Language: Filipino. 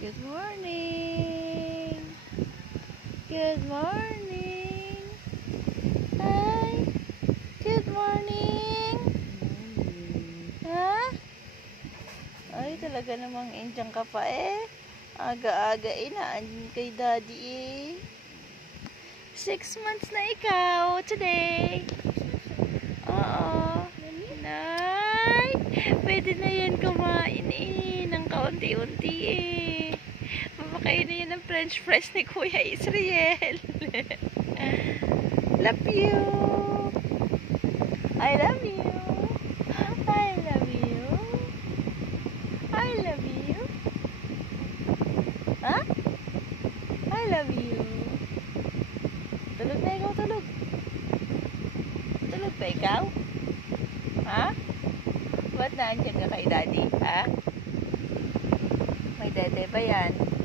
Good morning. Good morning. Hi. Good morning. Ha? Ay, talaga namang Indian ka pa eh. Aga-aga inaan kay daddy eh. 6 months na ikaw today. Oo. Nay, pwede na yan kumain eh. Ng kaunti-unti eh. Papakain na yan ng french fries ni Kuya Israel. Love you. I love you. I love you. I love you. Ha? I love you. Tulog na ikaw, tulog. Tulog pa ikaw? Ha? Ba't naandyan ka kay daddy? Ha? May dede ba yan?